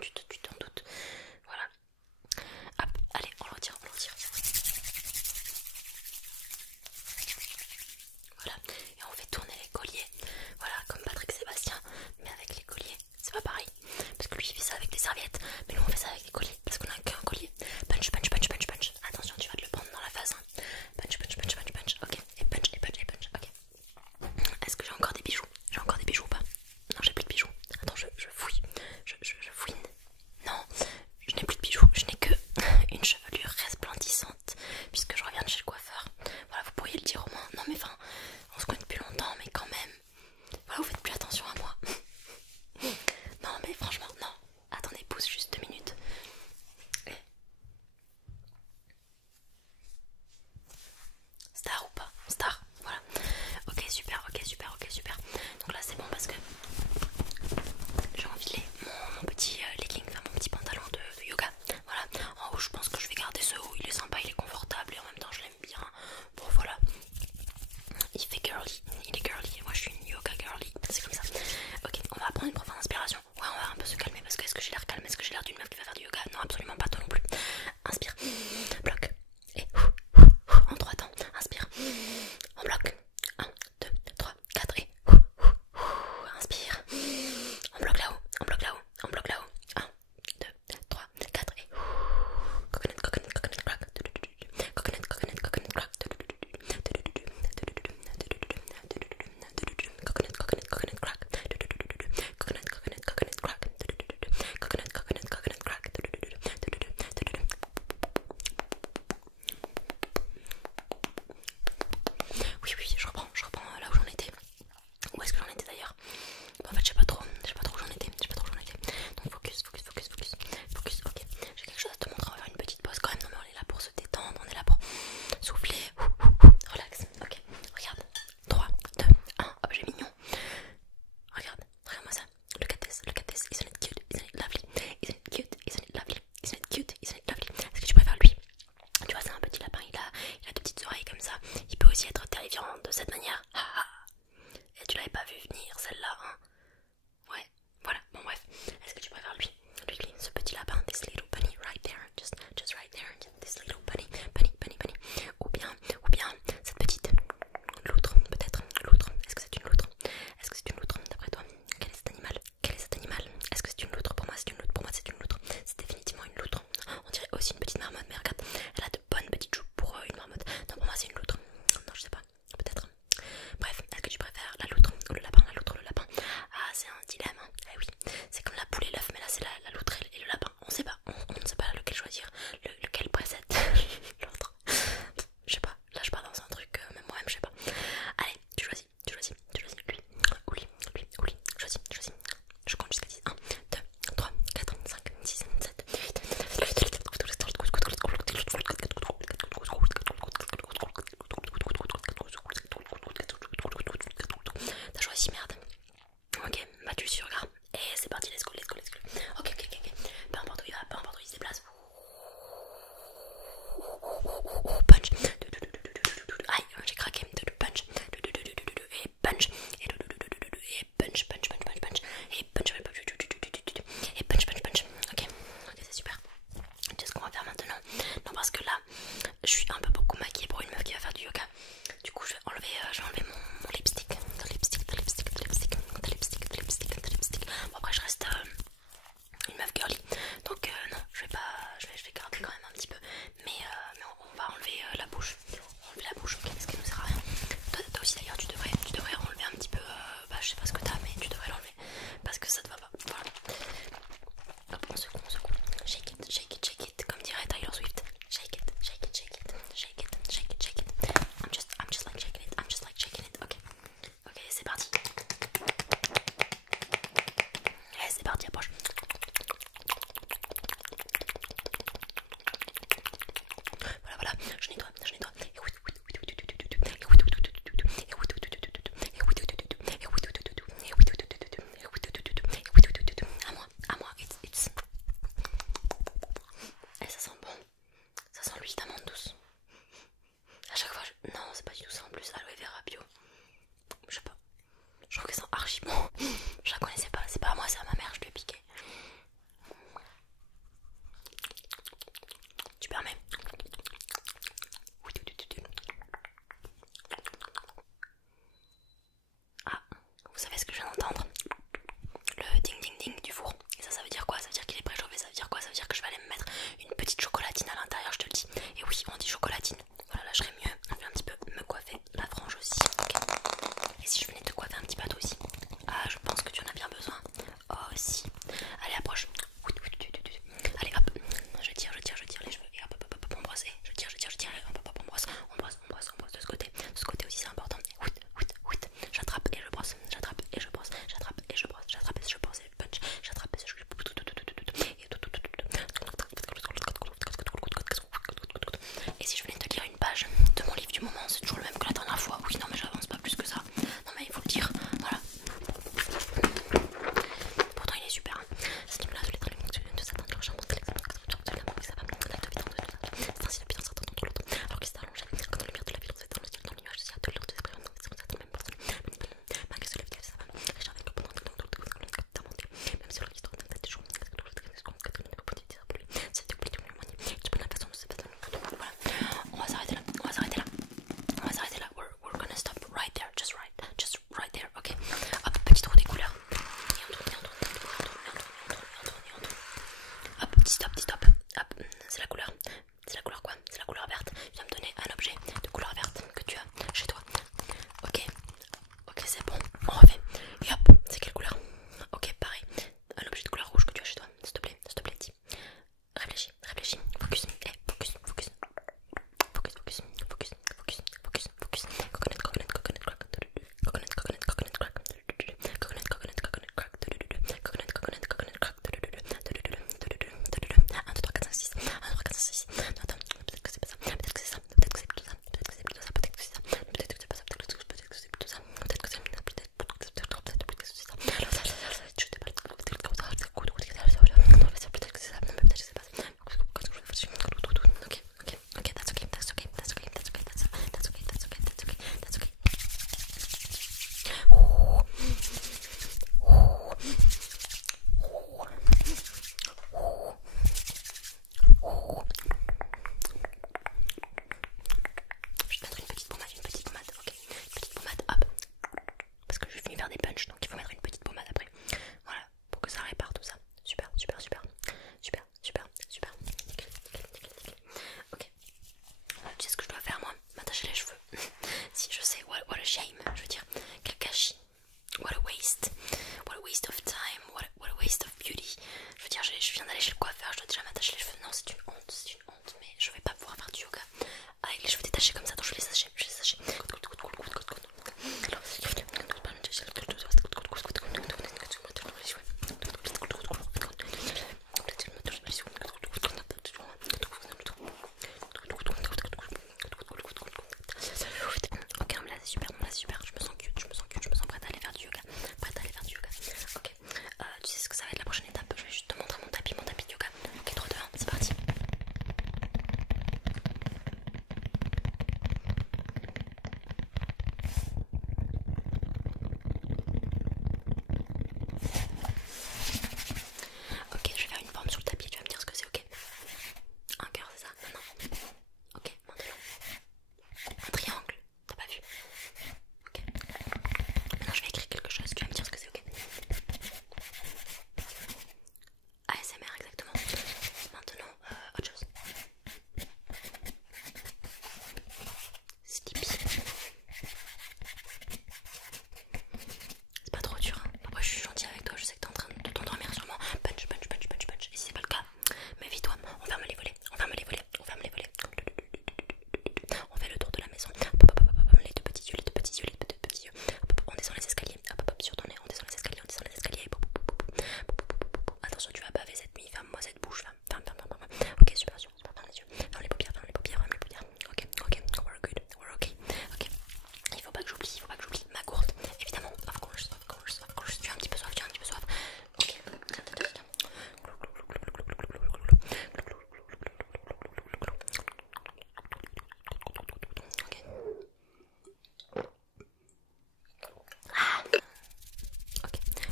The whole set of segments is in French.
tu t'en doutes. Voilà. Hop, allez, on le retire, on le retire. Voilà, et on fait tourner les colliers. Voilà, comme Patrick Sébastien, mais avec les colliers, c'est pas pareil. Parce que lui il fait ça avec des serviettes, mais nous on fait ça avec des colliers, parce qu'on a qu'un collier. Punch, punch, punch, punch, punch. Attention, tu vas te le prendre dans la face. Hein. Punch, punch, punch, punch, punch. Ok, et punch, et punch, et punch. Ok. Est-ce que j'ai encore des bijoux? J'ai encore des bijoux ou pas? Non, j'ai plus de bijoux. Attends, je fouille. Je fouine. Non, je n'ai plus de bijoux. Je n'ai que une chevelure resplendissante, puisque je reviens de chez le coiffeur. Voilà, vous pourriez le dire au moins. Non, mais enfin, on se connaît depuis longtemps, mais quand même. Voilà, vous faites plus attention à moi. Non, mais franchement, non. Attendez, pousse juste 2 minutes. Star ou pas? Star, voilà. Ok, super, ok, super, ok, super. Donc là, c'est bon parce que j'ai enfilé mon petit legging, enfin mon petit pantalon de yoga. Voilà, en haut, je pense que je vais garder ce haut. Il est sympa, il est confortable et en même temps, je l'aime bien. Bon, voilà. Il fait girly, il est girly et moi je suis une yoga girly, c'est comme ça. Ok, on va prendre une profonde inspiration. Ouais, on va un peu se calmer parce que est-ce que j'ai l'air calme? Est-ce que j'ai l'air d'une meuf qui va faire du yoga? Non, absolument pas, toi non plus. Inspire, bloc, et en 3 temps. Inspire, on bloque. 1, 2, 3, 4 et inspire. On bloque là-haut, on bloque là-haut, on bloque là-haut. 1, 2, 3, 4 et coconut, coconut, coconut crack. Coconut, coconut, coconut crack. Coconut, coconut, coconut crack. Coconut, coconut, coconut crack. Coconut, coconut, coconut crack. Oui, oui, je reprends là où j'en étais. Où est-ce que j'en étais d'ailleurs? En fait, je sais pas trop où j'en étais. Donc focus, focus, focus, focus, focus. Ok, j'ai quelque chose à te montrer. On va faire une petite pause quand même. Non, mais on est là pour se détendre, on est là pour souffler. Relax. Ok, regarde. 3, 2, 1. Hop, j'ai mignon. Regarde-moi ça. Look at this, isn't it cute, isn't it lovely, isn't it cute, isn't it lovely, isn't it cute, isn't it lovely. Est-ce que tu préfères lui? Tu vois, c'est un petit lapin, il a deux petites oreilles comme ça. Il peut aussi être terrifiant de cette manière. Et tu l'avais pas vu venir celle-là, hein? Ouais, voilà, bon bref. Est-ce que tu préfères lui, ce petit lapin, this little bunny right there, just right there, this little bunny, bunny, ou bien cette petite loutre, peut-être, loutre. Est-ce que c'est une loutre? Est-ce que c'est une loutre d'après toi? Quel est cet animal? Est-ce que c'est une loutre? Pour moi c'est une loutre, c'est une loutre. C'est définitivement une loutre. On dirait aussi une petite marmotte, mais regarde, elle a de bonnes petites joues pour une marmotte. Non, pour moi c'est une loutre. Non, je sais pas, peut-être. Bref, est-ce que tu préfères la loutre ou le lapin? La loutre ou le lapin? Ah, c'est un dilemme, hein. Eh oui, c'est comme la poule et l'œuf, mais là c'est la loutre et le lapin. On sait pas, on ne sait pas lequel choisir, lequel précède l'autre. Je sais pas, là je pars dans un truc, même moi-même je sais pas. Allez, tu choisis, lui, ou lui, choisis. Je compte jusqu'à 10. 1, 2, 3, 4, 5, 6, 7, 8. T'as choisi, merde. Ok, bah tu le suis, regarde. Et c'est parti, let's go. Ok. Peu importe où il va, peu importe où il se déplace. Punch. Aïe, j'ai craqué. Punch. Et punch. Et punch. Et punch. Et punch. Ok, c'est super. Tu sais ce qu'on va faire maintenant? Non, parce que là, je suis un peu beaucoup maquillée pour une meuf qui va faire du yoga. Du coup, je vais enlever mon lipstick. Bon, après, je reste une meuf girly. Donc, non, je vais garder quand même un petit peu. Mais on va enlever la bouche. Ok, parce qu'elle nous sert à rien. Toi aussi, d'ailleurs, tu devrais enlever un petit peu. Je sais pas ce que t'as, mais tu devrais l'enlever. Parce que ça te va pas. Voilà. Hop, on secoue. Shake it, comme dirait Taylor Swift. Shake it. dis stop, dis stop. Hop, c'est la couleur. C'est la couleur quoi? C'est la couleur verte. Tu vas me donner un objet de couleur verte que tu as chez toi. Ok, ok, c'est bon. On refait. Et hop, c'est quelle couleur? Ok, pareil. Un objet de couleur rouge que tu as chez toi. S'il te plaît, dis. Réfléchis, réfléchis. Focus. Focus, focus. Focus, focus, focus, focus, focus, focus. Coconut, coconut, coconut crack. Coconut, coconut, coconut crack. Coconut, coconut, coconut crack. Coconut, coconut, coconut crack. 1, 2, 3, 4, 5, 6. 1, 2, 3, 4, 5, 6. Attends, peut-être que c'est pas ça. Peut-être que c'est ça. Peut-être que c'est plutôt ça. Peut-être que c'est plutôt ça. Peut-être que c'est ça. Peut-être que c'est pas ça. Peut-être que c'est plutôt ça. Peut-être que c'est peut-être que c'est ça. Je sais pas. Peut-être que c'est ça. Peut-être que c'est pas ça. Ok, ok, ok, that's okay, that's okay, that's okay, that's okay, that's okay, that's okay, that's okay, that's okay, that's okay. Je vais te mettre une petite pommade, ok, une petite pommade, hop, parce que je suis venu faire des punchs, donc il faut mettre une petite pommade après, voilà, pour que ça répare tout ça. Super, super, super, super, super, super, nickel, nickel, nickel, nickel. Ok, tu sais ce que je dois faire moi? M'attacher les cheveux. Si je sais, what a shame, je veux dire, quel gâchis, what a waste of time, what a waste of beauty. Je veux dire, je viens d'aller chez le coiffeur, je dois déjà m'attacher les cheveux. Non, c'est une honte, mais je vais pas pouvoir faire du yoga avec les cheveux détachés comme ça, donc je vais les sécher, Ok, là c'est super, je me sens cute, je me sens prête à aller faire du yoga. Ok, tu sais ce que ça va être la prochaine étape, je vais juste te montrer mon tapis de yoga. Ok, 3, 2, 1, c'est parti. Ok, je vais faire une forme sur le tapis, tu vas me dire ce que c'est, ok? Un cœur, c'est ça? Non. Ok, maintenant. Un triangle, t'as pas vu? Ok. Maintenant je vais écrire quelque chose, tu vas me dire ce que c'est, ok? ASMR exactement. Maintenant, autre chose. Sleepy. C'est pas trop dur, hein. Après je suis gentille avec toi, je sais que t'es en train de t'endormir sûrement. Punch, punch, punch, punch, punch. Et si c'est pas le cas, méfie-toi, on ferme les volets, on ferme les volets, on ferme les volets. On fait le tour de la maison. Les deux petits yeux, les deux petits yeux, les deux petits yeux. On descend les escaliers. Sur ton nez, on descend les escaliers, on descend les escaliers. Attention, tu vas baver cette nuit. Ferme-moi cette bouche. Ferme. Ok, super, ferme les yeux. Ferme les paupières. Ok, we're good, we're okay. Ok. Il faut pas que j'oublie ma gourde. Évidemment, of course. Tu as un petit peu soif, Ok.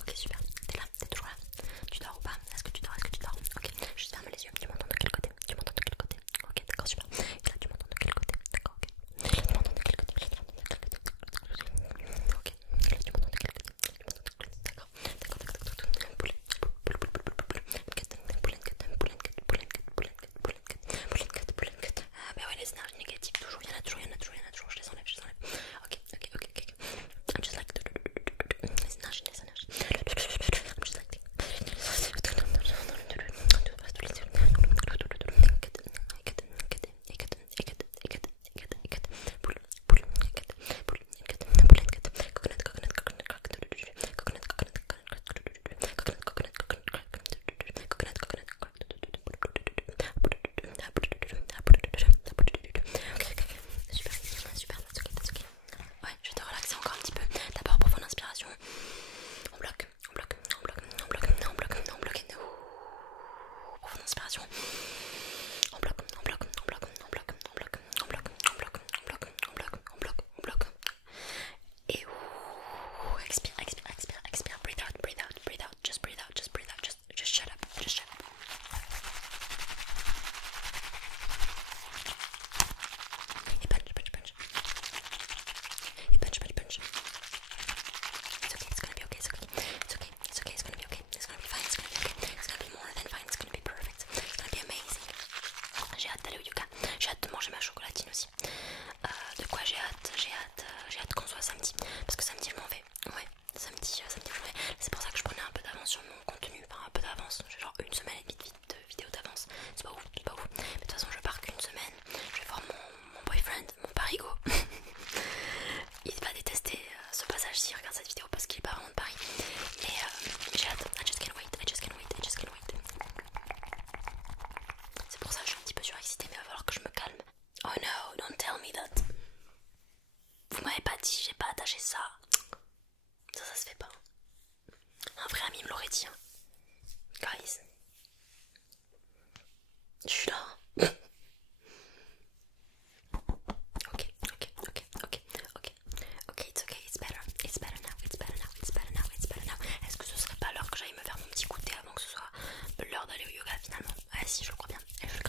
Ok, super. T'es là, t'es toujours là. Tu dors ou pas? Est-ce que tu dors? Ok, juste ferme les yeux. Tu m'entends de quel côté? Ok, d'accord, super. Et là, tu m'entends de quel côté? D'accord, ok. Tu m'entends de quel côté? Ok, là, tu m'entends de quel côté? D'accord. Ah bah ouais, les énergies négatives, toujours, il y en a toujours, je les enlève. Ok. I'm just like les énergies. I'm just like super, that's okay. Ouais, je vais te relaxer encore un petit peu. D'abord, profonde inspiration. On bloque. Profonde inspiration. On bloque. Et expire. Breathe out. Just breathe out. Just shut up. Et punch. It's gonna be okay. It's okay. It's gonna be okay. It's gonna be fine. It's gonna be okay. It's gonna be more than fine. It's gonna be perfect. J'ai hâte de manger ma chocolatine aussi. De quoi j'ai hâte? J'ai hâte qu'on soit samedi. Parce que samedi je m'en vais. Ouais, samedi je m'en vais. C'est pour ça que je prenais un peu d'avance sur mon contenu. Enfin un peu d'avance. J'ai genre une semaine et demie de vidéos d'avance. C'est pas ouf, c'est pas ouf. Mais de toute façon je pars qu'une semaine. Je vais voir mon boyfriend, mon parigo. Il va détester ce passage s'il regarde cette vidéo parce qu'il est pas vraiment de Paris. Mais j'ai hâte. I just can't wait. I just can't wait. I just can't wait. C'est pour ça que je suis un petit peu surexcitée, mais il va falloir que je me calme. Oh no, don't tell me that. Vous m'avez pas dit, j'ai pas attaché ça. Ça se fait pas. Un vrai ami me l'aurait dit. Hein. Guys. Je suis là. Ok, it's okay, it's better now, it's better now, it's better now, it's better now. Est-ce que ce serait pas l'heure que j'aille me faire mon petit goûter avant que ce soit l'heure d'aller au yoga finalement? Ah si, je le crois bien, je le